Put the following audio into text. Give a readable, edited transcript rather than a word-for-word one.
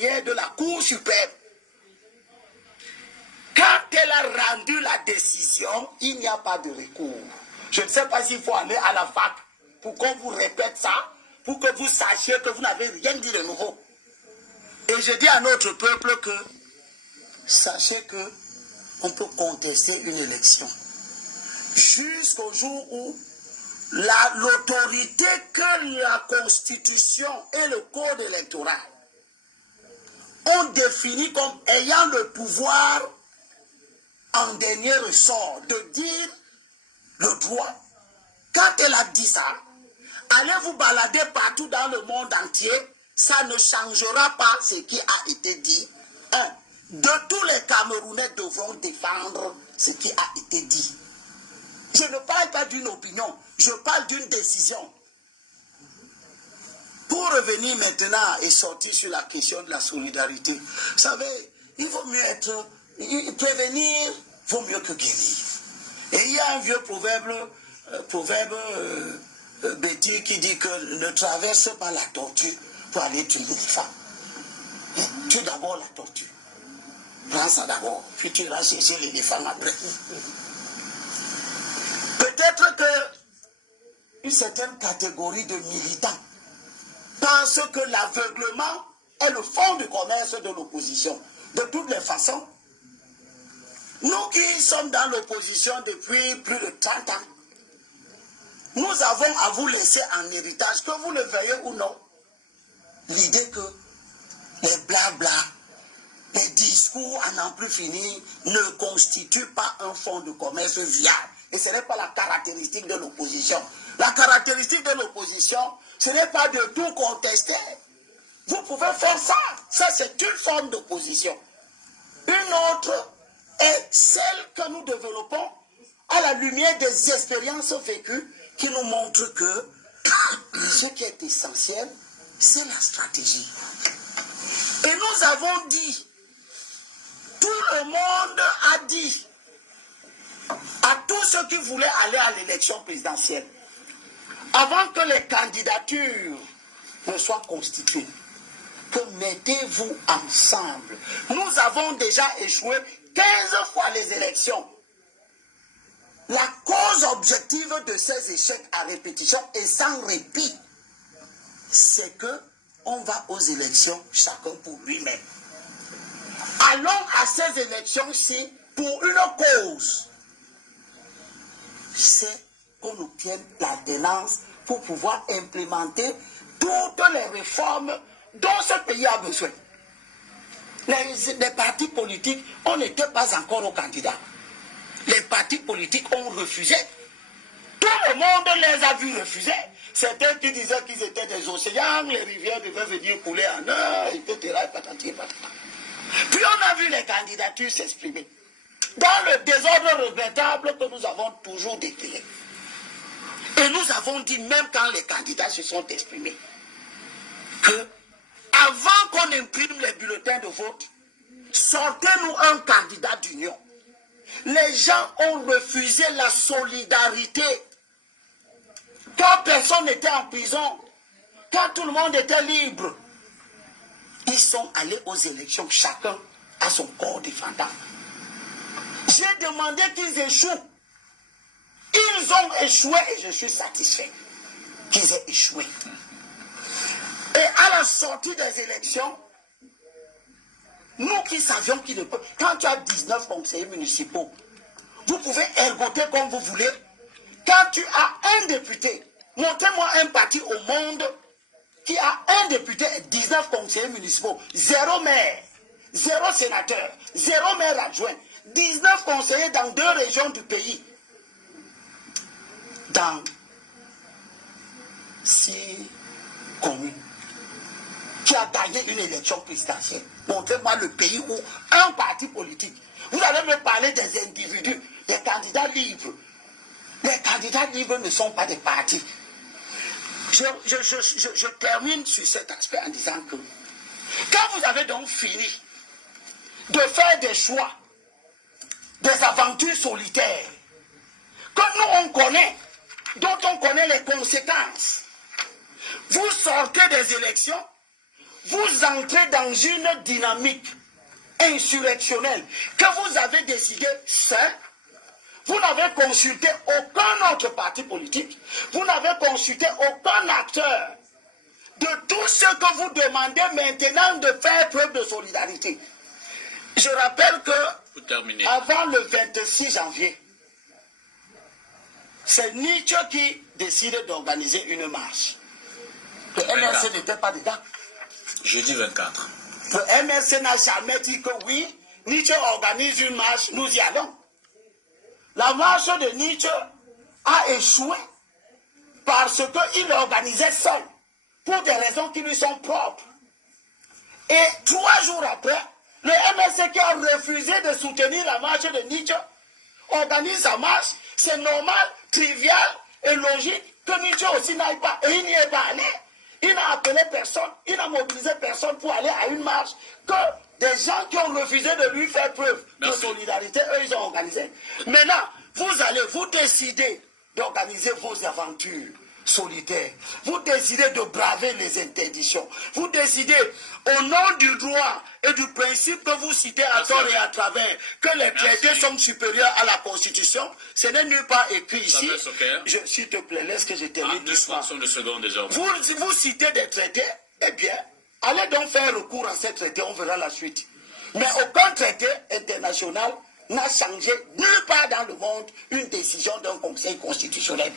plénière de la Cour suprême. Quand elle a rendu la décision, il n'y a pas de recours. Je ne sais pas s'il faut aller à la fac pour qu'on vous répète ça, pour que vous sachiez que vous n'avez rien dit de nouveau. Et je dis à notre peuple que, sachez que on peut contester une élection jusqu'au jour où l'autorité que la Constitution et le Code électoral ont défini comme ayant le pouvoir en dernier ressort de dire le droit. Quand elle a dit ça, allez vous balader partout dans le monde entier, ça ne changera pas ce qui a été dit. De tous les Camerounais devront défendre ce qui a été dit. Je ne parle pas d'une opinion, je parle d'une décision. Pour revenir maintenant et sortir sur la question de la solidarité, vous savez, il vaut mieux prévenir vaut mieux que guérir. Et il y a un vieux proverbe bêtise qui dit que ne traverse pas la tortue pour aller tuer les femmes. Tue d'abord la tortue. Prends ça d'abord, puis tu iras chercher l'éléphant après. Peut-être qu'une certaine catégorie de militants pense que l'aveuglement est le fond du commerce de l'opposition. De toutes les façons, nous qui sommes dans l'opposition depuis plus de 30 ans, nous avons à vous laisser en héritage, que vous le veuillez ou non, l'idée que les blabla, les discours à n'en plus finir ne constituent pas un fonds de commerce viable. Et ce n'est pas la caractéristique de l'opposition. La caractéristique de l'opposition, ce n'est pas de tout contester. Vous pouvez faire ça. Ça, c'est une forme d'opposition. Une autre est celle que nous développons à la lumière des expériences vécues qui nous montrent que ce qui est essentiel, c'est la stratégie. Et nous avons dit, tout le monde a dit à tous ceux qui voulaient aller à l'élection présidentielle, avant que les candidatures ne soient constituées, que mettez-vous ensemble. Nous avons déjà échoué 15 fois les élections. La cause objective de ces échecs à répétition et sans répit, c'est que on va aux élections chacun pour lui-même. Allons à ces élections-ci pour une cause. C'est qu'on obtienne l'alternance pour pouvoir implémenter toutes les réformes dont ce pays a besoin. Les partis politiques, on n'était pas encore aux candidats. Les partis politiques ont refusé. Tout le monde les a vus refuser. Certains qui disaient qu'ils étaient des océans, les rivières devaient venir couler en eux, etc. Patati, patata. Puis on a vu les candidatures s'exprimer. Dans le désordre regrettable que nous avons toujours décrié. Et nous avons dit, même quand les candidats se sont exprimés, que avant qu'on imprime les bulletins de vote, sortez-nous un candidat d'union. Les gens ont refusé la solidarité. Quand personne n'était en prison, quand tout le monde était libre, ils sont allés aux élections, chacun à son corps défendant. J'ai demandé qu'ils échouent. Ils ont échoué et je suis satisfait qu'ils aient échoué. Et à la sortie des élections, nous qui savions qu'il ne peut... Quand tu as 19 conseillers municipaux, vous pouvez ergoter comme vous voulez. Quand tu as un député, montrez-moi un parti au monde qui a un député et 19 conseillers municipaux, 0 maire, 0 sénateur, 0 maire adjoint, 19 conseillers dans 2 régions du pays. Dans 6 communes. Qui a gagné une élection présidentielle. Montrez-moi le pays où un parti politique. Vous allez me parler des individus, des candidats libres. Les candidats libres ne sont pas des partis. Je termine sur cet aspect en disant que quand vous avez donc fini de faire des choix, des aventures solitaires, que nous on connaît, dont on connaît les conséquences, vous sortez des élections, vous entrez dans une dynamique insurrectionnelle que vous avez décidé seul. Vous n'avez consulté aucun autre parti politique. Vous n'avez consulté aucun acteur. De tout ce que vous demandez maintenant de faire preuve de solidarité. Je rappelle que avant le 26 janvier, c'est Nietzsche qui décide d'organiser une marche. Le MRC n'était pas dedans. Jeudi 24. Le MRC n'a jamais dit que oui, Nietzsche organise une marche, nous y allons. La marche de Nietzsche a échoué parce qu'il l'organisait seul, pour des raisons qui lui sont propres. Et 3 jours après, le MRC qui a refusé de soutenir la marche de Nietzsche organise sa marche. C'est normal, trivial et logique que Nietzsche aussi n'aille pas. Et il n'y est pas allé. Il n'a appelé personne, il n'a mobilisé personne pour aller à une marche que des gens qui ont refusé de lui faire preuve de solidarité, eux, ils ont organisé. Maintenant, vous décidez d'organiser vos aventures solitaires. Vous décidez de braver les interdictions. Vous décidez, au nom du droit et du principe que vous citez à tort et à travers, que les traités sont supérieurs à la Constitution. Ce n'est nulle part écrit ici. S'il te plaît, laisse que je termine. Vous citez des traités, eh bien, allez donc faire recours à ces traités, on verra la suite. Mais aucun traité international n'a changé nulle part dans le monde une décision d'un conseil constitutionnel.